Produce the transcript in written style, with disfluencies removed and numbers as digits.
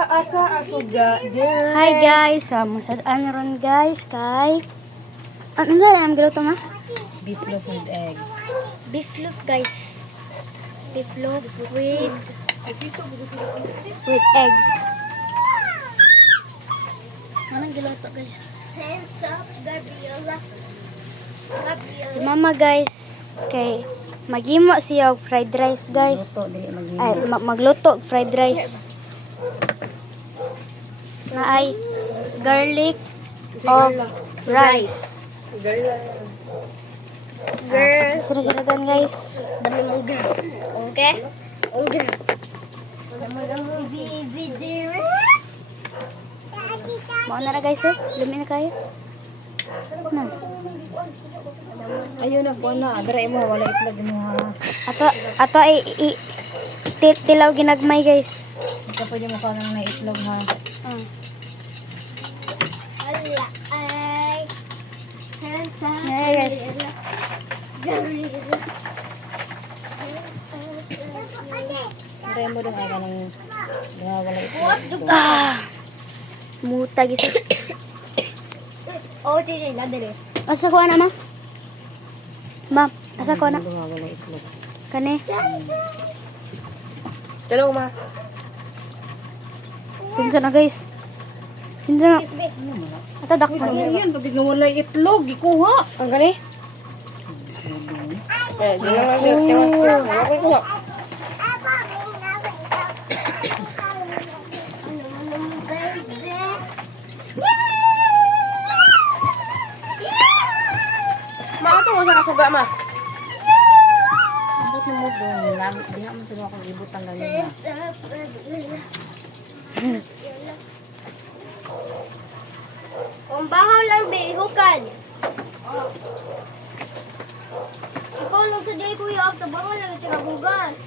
Asa asuga there. Hi guys, musad-an ron guys kay ano sa am gluto ma? Beef loaf with egg. Beef loaf guys. Beef loaf with egg. Anong giluto guys? Hands up, Gabriela. Si mama guys kay maghimo siya og fried rice guys. Luto di lagi. Ay magluto og fried rice. Na ay garlic o rice. Girl, Sira-siratan guys. dami mong girl. Okay? Ang girl. Dami mong video. Mao na ra guys eh. Lumi na kayo. Na. Ayun na po na. Dara mo wala itlog mo ha. Ato ay tilaw ginagmay guys. Ikaw pwede mo ka nang na itlog ha. Wala ay. Hands up, Yeah, guys. Gabriela. Dara mo dong ay kanang wala itlog. Muta gisa. Oh, sige, nadali. Asa ko na ma? Ma, asa ko na? Wala itlog. Kani. Hello ma. Pinsa na guys. Pinsa na. Ato dakpan. Ayun, pag wala itlog, ikuha. Ang gani? Eh, di na lang wala ko ikuha. Ma, ito mo sa kasuga ma. Abot mo mo doon. Di na mo sila akong ibutan lang yun. Hands up, Gabriela. Kung bahaw lang, be, hukad. Ikaw lang sa day, kuya, tabangan lang, tinagugas.